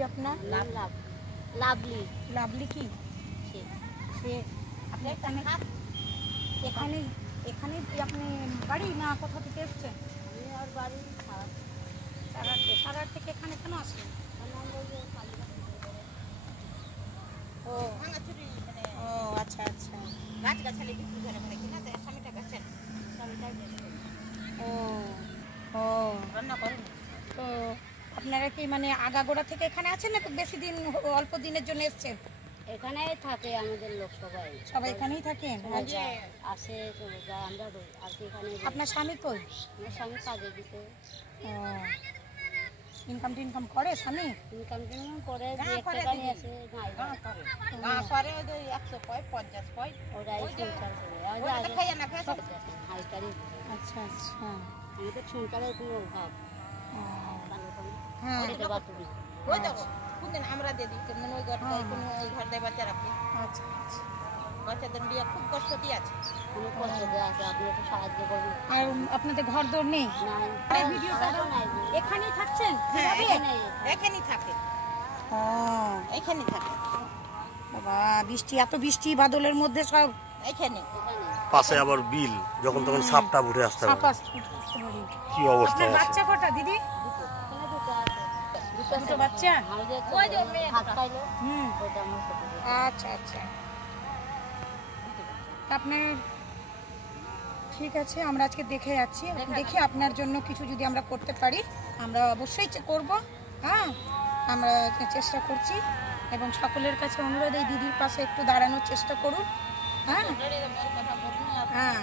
দিদি আপনার? Lovely. Lovely কি? সে আপনি এখানে এখানে আপনি বাড়ি না কোথা থেকে এসছেন? আর বাড়ি সারার থেকে এখানে কেন আসলেন? ও ও আচ্ছা আচ্ছা। গাছগাছালি বিক্রি করে মানে কিনা স্বামীটা গাছের ও ও রান্না করেন। তো আপনারা কি মানে আগাগোড়া থেকে এখানে আছেন না বেশি দিন অল্প দিনের জন্য এসছেন? এখানেই থাকে আমাদের লোক সবাই। সবাই এখানেই থাকেন? আচ্ছা। আসে চলে যায় আমরা আর কি এখানে। আপনার স্বামী কই? আমার স্বামী কাজে দিতে। ও ইনকাম টিনকাম করে স্বামী? ইনকাম টিনকাম করে যে টাকা নিয়ে আসে করে 100 কয় 50 কয় ওরাই সংসার করে। হাইকারি। আচ্ছা আচ্ছা। আমাদের সংসারের কোনো অভাব। হ্যাঁ ওই দেখো কোনদিন আমরা দিদি কোনদিন ওই ঘর কোনো ওই ঘর দেয় বাচ্চারাকে। আচ্ছা আচ্ছা। বাচ্চাদের বিয়ে খুব কষ্ট দিয়ে আছে, অনেক কষ্ট দিয়ে আছে। আপনি একটু সাহায্য করুন। আর আপনাদের ঘর দৌড় নেই? নাই। ভিডিওটা এখানেই থাকছেন? হ্যাঁ এখানেই থাকে। ও এখানেই থাকে। বাবা বৃষ্টি, এত বৃষ্টি বাদলের মধ্যে সব এখানে পাশে আবার বিল, যখন তখন সাপটা উঠে আসতে পারে। কি অবস্থা আছে? বাচ্চা কটা দিদি? দুটো বাচ্চা? আচ্ছা আচ্ছা। আপনার ঠিক আছে, আমরা আজকে দেখে যাচ্ছি, দেখি আপনার জন্য কিছু যদি আমরা করতে পারি আমরা অবশ্যই করব। হ্যাঁ আমরা চেষ্টা করছি এবং সকলের কাছে অনুরোধ এই দিদির পাশে একটু দাঁড়ানোর চেষ্টা করুন। হ্যাঁ হ্যাঁ